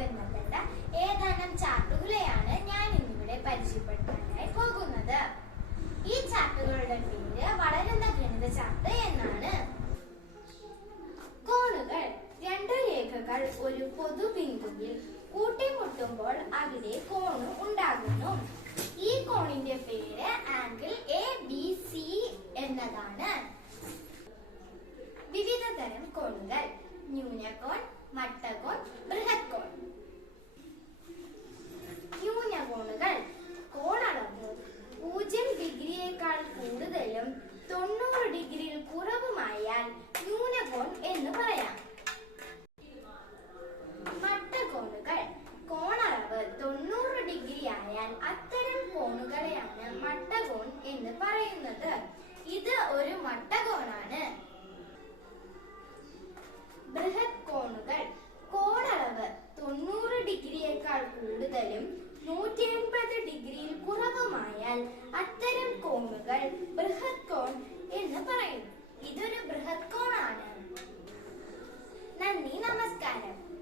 ബന്ധപ്പെട്ട ഏതാനും ചാർട്ടുകളെയാണ് ഞാൻ ഇന്നിവിടെ പരിചയപ്പെടുത്താനായി പോകുന്നത്. ഈ ചാർട്ടുകളുടെ പേര് വളരുന്ന ഗണിത ചാർട്ട് എന്നാണ്. കോണുകൾ രണ്ട് രേഖകൾ ഒരു പൊതു ബിന്ദുവിൽ കൂട്ടിമുട്ടുമ്പോൾ അവിടെ കോണ് ഉണ്ടാകുന്നു. ഈ കോണിന്റെ പേര് ആംഗിൾ എ ബി സി എന്നതാണ്. വിവിധ തരം കോണുകൾ ന്യൂനകോൺ മറ്റ കൂടുതലും തൊണ്ണൂറ് ഡിഗ്രിയിൽ കുറവുമായാൽ ന്യൂനകോൺ എന്ന് പറയാം. മട്ടകോണുകൾ കോണളവ് തൊണ്ണൂറ് ഡിഗ്രി ആയാൽ അത്തരം കോണുകളെയാണ് മട്ടകോൺ എന്ന് പറയുന്നത്. ഇത് ഒരു മട്ടകോണാണ്. ബൃഹത് കോണുകൾ കോണളവ് തൊണ്ണൂറ് ഡിഗ്രിയേക്കാൾ കൂടുതലും നൂറ്റി എൺപത് ഡിഗ്രിയിൽ കുറവുമായാൽ അത്തരം ബൃഹത്കോൺ എന്ന് പറയുന്നു. ഇതൊരു ബൃഹത് കോണാണ് നന്ദി നമസ്കാരം.